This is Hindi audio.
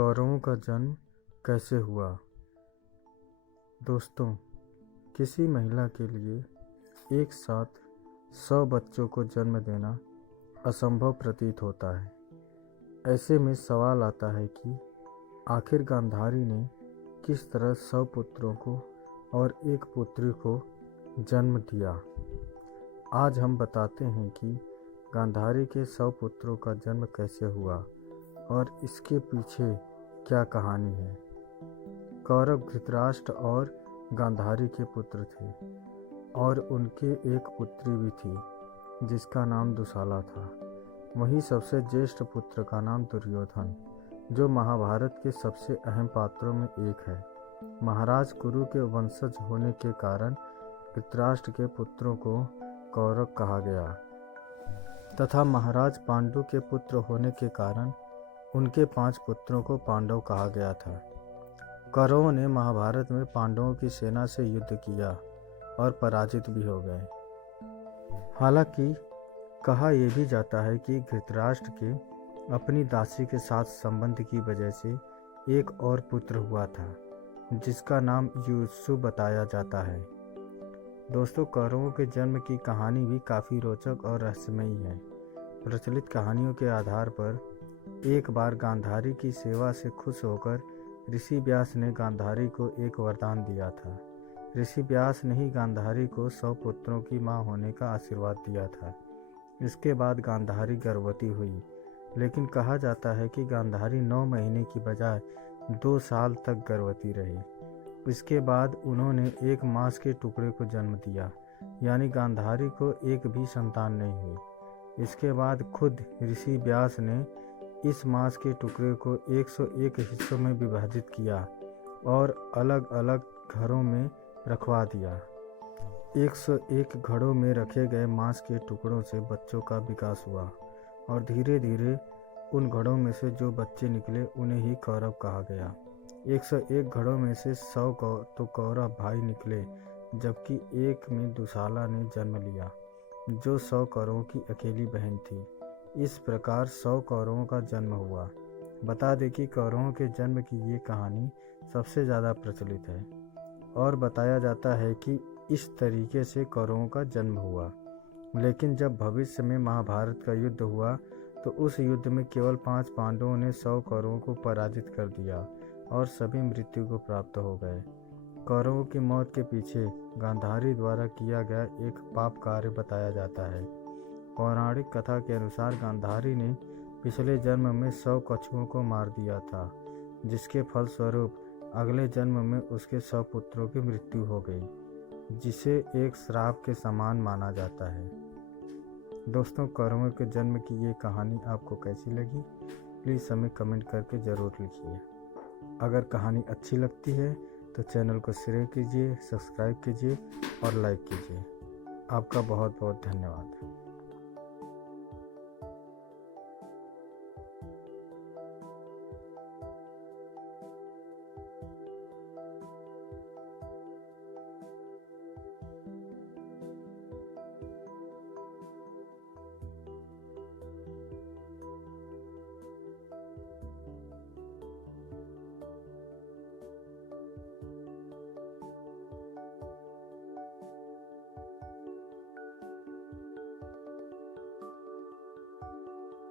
कौरवों का जन्म कैसे हुआ। दोस्तों, किसी महिला के लिए एक साथ 100 बच्चों को जन्म देना असंभव प्रतीत होता है। ऐसे में सवाल आता है कि आखिर गांधारी ने किस तरह 100 पुत्रों को और एक पुत्री को जन्म दिया। आज हम बताते हैं कि गांधारी के 100 पुत्रों का जन्म कैसे हुआ और इसके पीछे क्या कहानी है। कौरव धृतराष्ट्र और गांधारी के पुत्र थे और उनके एक पुत्री भी थी जिसका नाम दुशाला था। वहीं सबसे ज्येष्ठ पुत्र का नाम दुर्योधन, जो महाभारत के सबसे अहम पात्रों में एक है। महाराज कुरु के वंशज होने के कारण धृतराष्ट्र के पुत्रों को कौरव कहा गया तथा महाराज पांडु के पुत्र होने के कारण उनके 5 पुत्रों को पांडव कहा गया था। कौरवों ने महाभारत में पांडवों की सेना से युद्ध किया और पराजित भी हो गए। हालांकि कहा यह भी जाता है कि धृतराष्ट्र के अपनी दासी के साथ संबंध की वजह से एक और पुत्र हुआ था जिसका नाम युयुत्सु बताया जाता है। दोस्तों, कौरवों के जन्म की कहानी भी काफ़ी रोचक और रहस्यमयी है। प्रचलित कहानियों के आधार पर एक बार गांधारी की सेवा से खुश होकर ऋषि व्यास ने गांधारी को एक वरदान दिया था। ऋषि व्यास ने ही गांधारी को 100 पुत्रों की मां होने का आशीर्वाद दिया था। इसके बाद गांधारी गर्भवती हुई, लेकिन कहा जाता है कि गांधारी 9 महीने की बजाय 2 साल तक गर्भवती रही। इसके बाद उन्होंने एक मांस के टुकड़े को जन्म दिया, यानी गांधारी को एक भी संतान नहीं हुई। इसके बाद खुद ऋषि व्यास ने इस मांस के टुकड़े को 101 हिस्सों में विभाजित किया और अलग अलग घड़ों में रखवा दिया। 101 घड़ों में रखे गए मांस के टुकड़ों से बच्चों का विकास हुआ और धीरे धीरे उन घड़ों में से जो बच्चे निकले उन्हें ही कौरव कहा गया। 101 घड़ों में से 100 तो कौरव भाई निकले, जबकि एक में दुशाला ने जन्म लिया जो 100 कौरवों की अकेली बहन थी। इस प्रकार 100 कौरवों का जन्म हुआ। बता दें कि कौरवों के जन्म की ये कहानी सबसे ज़्यादा प्रचलित है और बताया जाता है कि इस तरीके से कौरवों का जन्म हुआ। लेकिन जब भविष्य में महाभारत का युद्ध हुआ तो उस युद्ध में केवल 5 पांडवों ने 100 कौरवों को पराजित कर दिया और सभी मृत्यु को प्राप्त हो गए। कौरवों की मौत के पीछे गांधारी द्वारा किया गया एक पाप कार्य बताया जाता है। पौराणिक कथा के अनुसार गांधारी ने पिछले जन्म में 100 कछुओं को मार दिया था, जिसके फलस्वरूप अगले जन्म में उसके 100 पुत्रों की मृत्यु हो गई, जिसे एक श्राप के समान माना जाता है। दोस्तों, कौरवों के जन्म की ये कहानी आपको कैसी लगी, प्लीज़ हमें कमेंट करके ज़रूर लिखिए। अगर कहानी अच्छी लगती है तो चैनल को शेयर कीजिए, सब्सक्राइब कीजिए और लाइक कीजिए। आपका बहुत बहुत धन्यवाद।